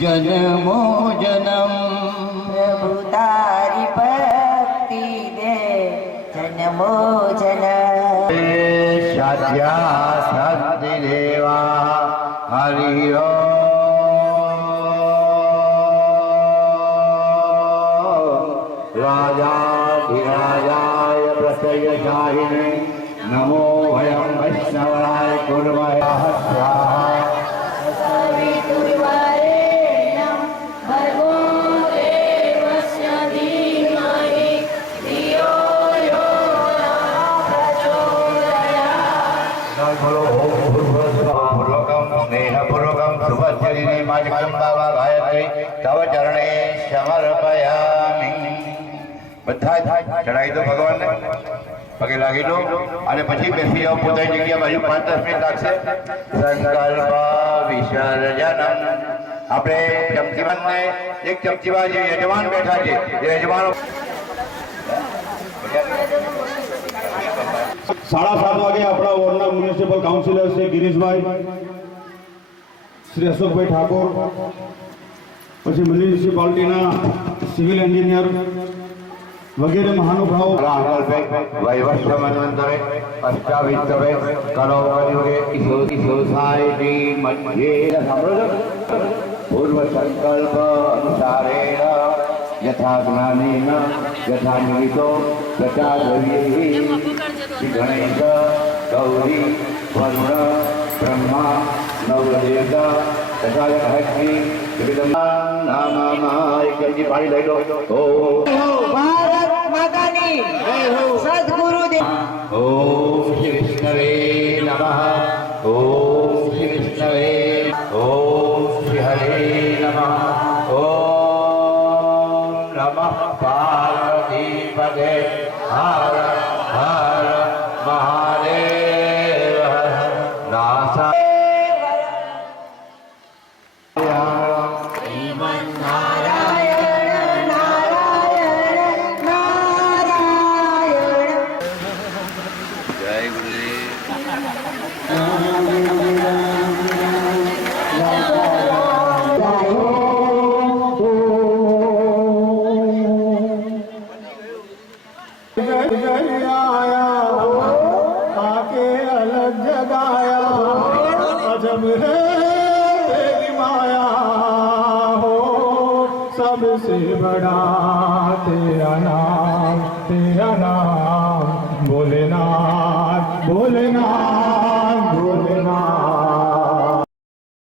जन्मो जन्म प्रभु तारी भक्ति दे जन्मो जन्म साध्या शांति देवा हरि राजाधिराजाय प्रसयशाहिने नमो वयं वैष्णवाय कुर्मः स्वाहा तव चरणे समर्पयामि બધા ચડાવી દો ભગવાનને પગે લાગી દો અને પછી બેસી જાઓ પોતાની જગ્યા બાજુ 5-10 મિનિટ લાગશે સંકલ્પ વિસર્જન આપણે ચમચીવાનને એક ચમચીવા જે યજમાન બેઠા છે એ યજમાનો 7:30 વાગે આપણા વોર્ડના મ્યુનિસિપલ કાઉન્સિલર શ્રી ગિરીશભાઈ શ્રી અશોકભાઈ ઠાકોર પછી મ્યુનિસિપાલિટીના સિવિલ એન્જિનિયર વગેરે મહાનુભાવો વૈવસ્વમન્વંતરે અષ્ટાવિત્તવે કરોયુગે સોસાયટી મધ્યે સાંભળો પૂર્વ સંકલ્પ અનુસારેણ યથા જ્ઞાનેન યથા નિમિતો તથા દ્રવ્યૈ ગણેશ ગૌરી વરુણ બ્રહ્મા નવદેવ તથા યજ્ઞ પાણી લઈ લો ભારત માતાની સદગુરુ દેવ ઓમ શ્રી વિષ્ણવે નમઃ ઓમ શ્રી વિષ્ણવે ઓમ શ્રી હરે નમઃ ઓમ નમઃ પાર્વતી પદે હર હર મહાદેવ નાસા आके अलग जगाया अजब है तेरी माया हो सबसे बड़ा तेरा नाम भोलेनाथ भोलेनाथ